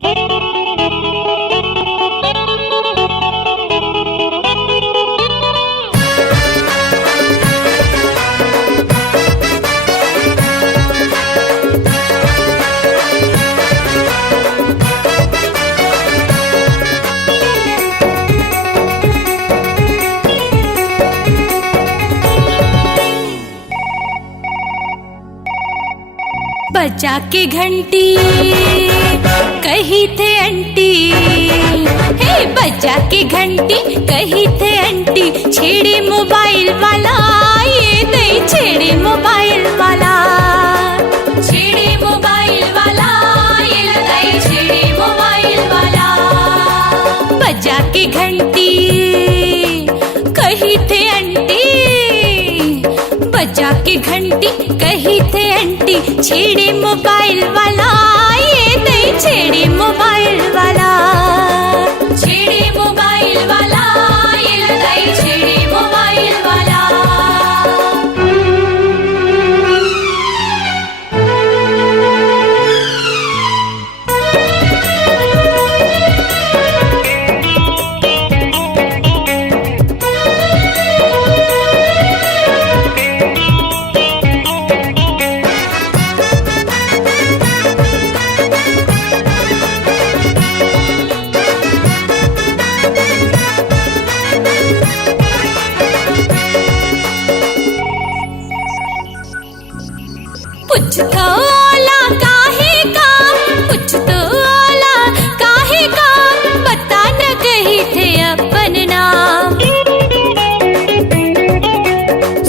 बजा के घंटी कही थे आंटी, हे बजा के घंटी कही थे आंटी, छेड़े मोबाइल वाला, ये नहीं छेड़े मोबाइल वाला, छेड़े मोबाइल वाला, ये लगाई छेड़े मोबाइल वाला। बजा के घंटी कही थे आंटी, बजा के घंटी कही थे आंटी, छेड़े मोबाइल वाला, ये नहीं छेड़े मोबाइल वाला, छेड़े मोबाइल वाला, ये लगाई छेड़े मोबाइल वाला। कुछ तो ओला काहे का, कुछ तो ओला काहे का, बता न कही थे अपन नाम,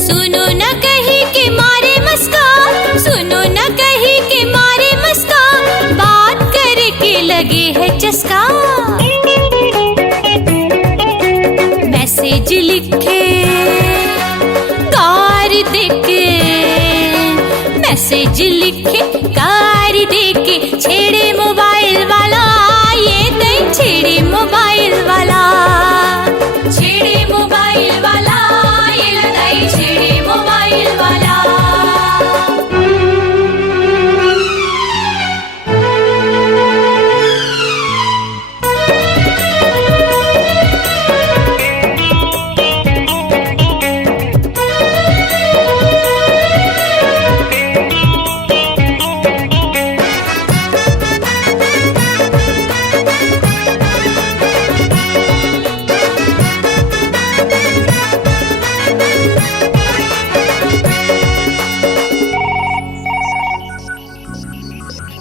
सुनो न कही के मारे मस्का, सुनो न कही के मारे मस्का, बात करके लगे है चस्का। मैसेज लिखे कार देके, मैसेज लिखे कार देके, छेड़े मोबाइल वाला, ये नहीं छेड़े मोबाइल वाला, छेड़े मोबाइल वाला, ये लगाई छेड़े मोबाइल वाला।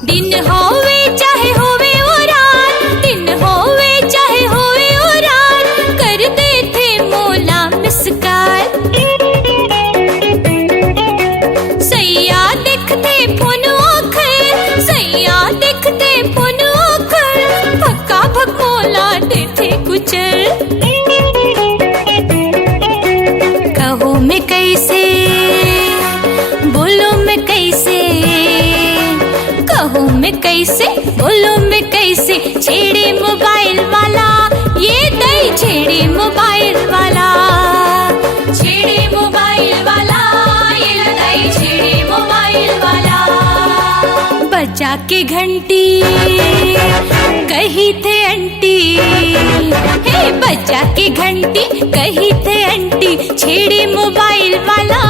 दिन होवे चाहे होवे वो रात, दिन होवे चाहे होवे वो रात, कर देते मोला मिसकाल, सैया दिखते फोन ओखर, सैया दिखते फोन ओखर, भक्का भक मोला देते कुचल। कहो मैं कैसे, बोलो मैं कैसे, कहूँ मैं कैसे, बोलो मैं कैसे, छेड़े मोबाइल वाला, ये नहीं छेड़े मोबाइल वाला, छेड़े मोबाइल वाला, ये लगाई छेड़े मोबाइल वाला। बजा के घंटी कही थे आंटी, हे बजा के घंटी कही थे आंटी, छेड़े मोबाइल वाला,